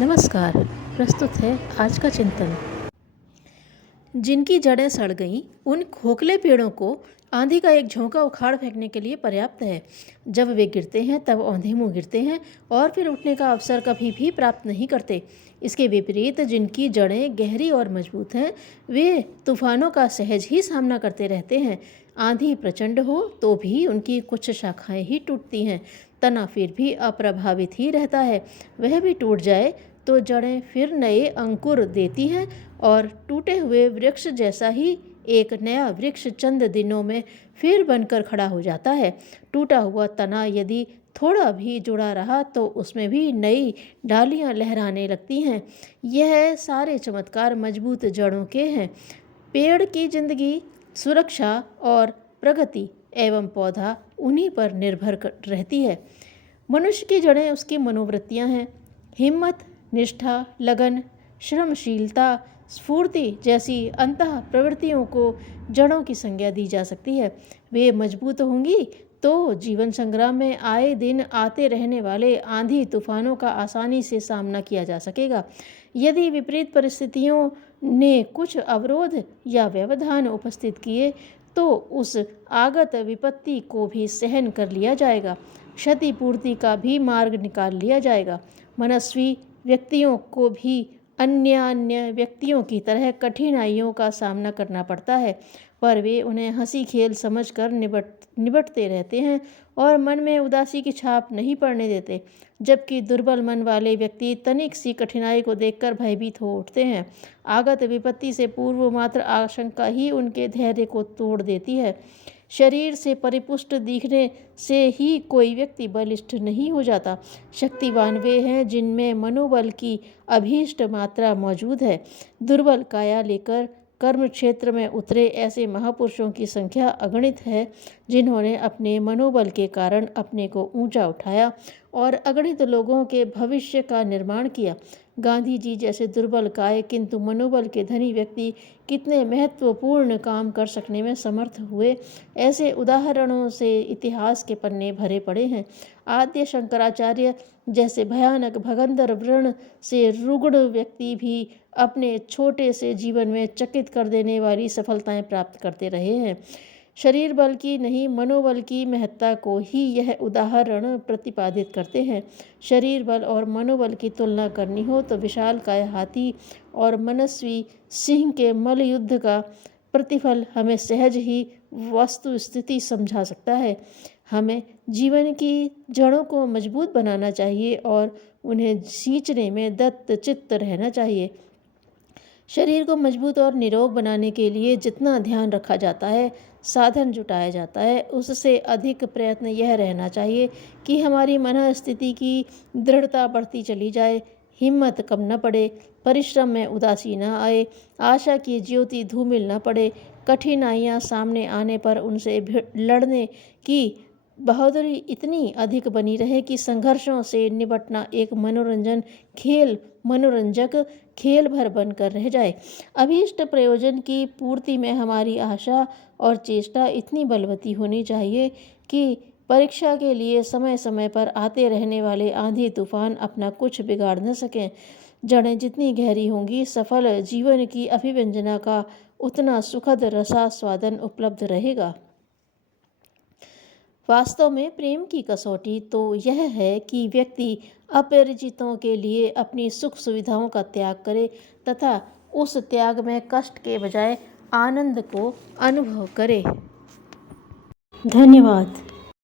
नमस्कार। प्रस्तुत है आज का चिंतन। जिनकी जड़ें सड़ गईं उन खोखले पेड़ों को आंधी का एक झोंका उखाड़ फेंकने के लिए पर्याप्त है। जब वे गिरते हैं तब औंधे मुंह गिरते हैं और फिर उठने का अवसर कभी भी प्राप्त नहीं करते। इसके विपरीत जिनकी जड़ें गहरी और मजबूत हैं वे तूफानों का सहज ही सामना करते रहते हैं। आंधी प्रचंड हो तो भी उनकी कुछ शाखाएं ही टूटती हैं, तना फिर भी अप्रभावित ही रहता है। वह भी टूट जाए तो जड़ें फिर नए अंकुर देती हैं और टूटे हुए वृक्ष जैसा ही एक नया वृक्ष चंद दिनों में फिर बनकर खड़ा हो जाता है। टूटा हुआ तना यदि थोड़ा भी जुड़ा रहा तो उसमें भी नई डालियां लहराने लगती हैं। यह सारे चमत्कार मजबूत जड़ों के हैं। पेड़ की जिंदगी, सुरक्षा और प्रगति एवं पौधा उन्हीं पर निर्भर रहती है। मनुष्य की जड़ें उसकी मनोवृत्तियां हैं। हिम्मत, निष्ठा, लगन, श्रमशीलता, स्फूर्ति जैसी अंतः प्रवृत्तियों को जड़ों की संज्ञा दी जा सकती है। वे मजबूत होंगी तो जीवन संग्राम में आए दिन आते रहने वाले आंधी तूफानों का आसानी से सामना किया जा सकेगा। यदि विपरीत परिस्थितियों ने कुछ अवरोध या व्यवधान उपस्थित किए तो उस आगत विपत्ति को भी सहन कर लिया जाएगा। क्षतिपूर्ति का भी मार्ग निकाल लिया जाएगा। मनस्वी व्यक्तियों को भी अन्य व्यक्तियों की तरह कठिनाइयों का सामना करना पड़ता है, पर वे उन्हें हंसी खेल समझकर निबटते रहते हैं और मन में उदासी की छाप नहीं पड़ने देते। जबकि दुर्बल मन वाले व्यक्ति तनिक सी कठिनाई को देखकर भयभीत हो उठते हैं। आगत विपत्ति से पूर्व मात्र आशंका ही उनके धैर्य को तोड़ देती है। शरीर से परिपुष्ट दिखने से ही कोई व्यक्ति बलिष्ठ नहीं हो जाता। शक्तिवान वे हैं जिनमें मनोबल की अभीष्ट मात्रा मौजूद है। दुर्बल काया लेकर कर्म क्षेत्र में उतरे ऐसे महापुरुषों की संख्या अगणित है, जिन्होंने अपने मनोबल के कारण अपने को ऊंचा उठाया और अगणित लोगों के भविष्य का निर्माण किया। गांधी जी जैसे दुर्बल काय किंतु मनोबल के धनी व्यक्ति कितने महत्वपूर्ण काम कर सकने में समर्थ हुए, ऐसे उदाहरणों से इतिहास के पन्ने भरे पड़े हैं। आद्य शंकराचार्य जैसे भयानक भगंदर व्रण से रुग्ण व्यक्ति भी अपने छोटे से जीवन में चकित कर देने वाली सफलताएं प्राप्त करते रहे हैं। शरीर बल की नहीं, मनोबल की महत्ता को ही यह उदाहरण प्रतिपादित करते हैं। शरीर बल और मनोबल की तुलना करनी हो तो विशालकाय हाथी और मनस्वी सिंह के मल्ल युद्ध का प्रतिफल हमें सहज ही वस्तु स्थिति समझा सकता है। हमें जीवन की जड़ों को मजबूत बनाना चाहिए और उन्हें सींचने में दत्त चित्त रहना चाहिए। शरीर को मजबूत और निरोग बनाने के लिए जितना ध्यान रखा जाता है, साधन जुटाया जाता है, उससे अधिक प्रयत्न यह रहना चाहिए कि हमारी मनःस्थिति की दृढ़ता बढ़ती चली जाए, हिम्मत कम न पड़े, परिश्रम में उदासी न आए, आशा की ज्योति धूमिल न पड़े, कठिनाइयाँ सामने आने पर उनसे लड़ने की बहादुरी इतनी अधिक बनी रहे कि संघर्षों से निपटना एक मनोरंजक खेल भर बनकर रह जाए। अभीष्ट प्रयोजन की पूर्ति में हमारी आशा और चेष्टा इतनी बलवती होनी चाहिए कि परीक्षा के लिए समय समय पर आते रहने वाले आंधी तूफान अपना कुछ बिगाड़ न सकें। जड़ें जितनी गहरी होंगी, सफल जीवन की अभिव्यंजना का उतना सुखद रसास्वादन उपलब्ध रहेगा। वास्तव में प्रेम की कसौटी तो यह है कि व्यक्ति अपरिचितों के लिए अपनी सुख सुविधाओं का त्याग करे तथा उस त्याग में कष्ट के बजाय आनंद को अनुभव करे। धन्यवाद।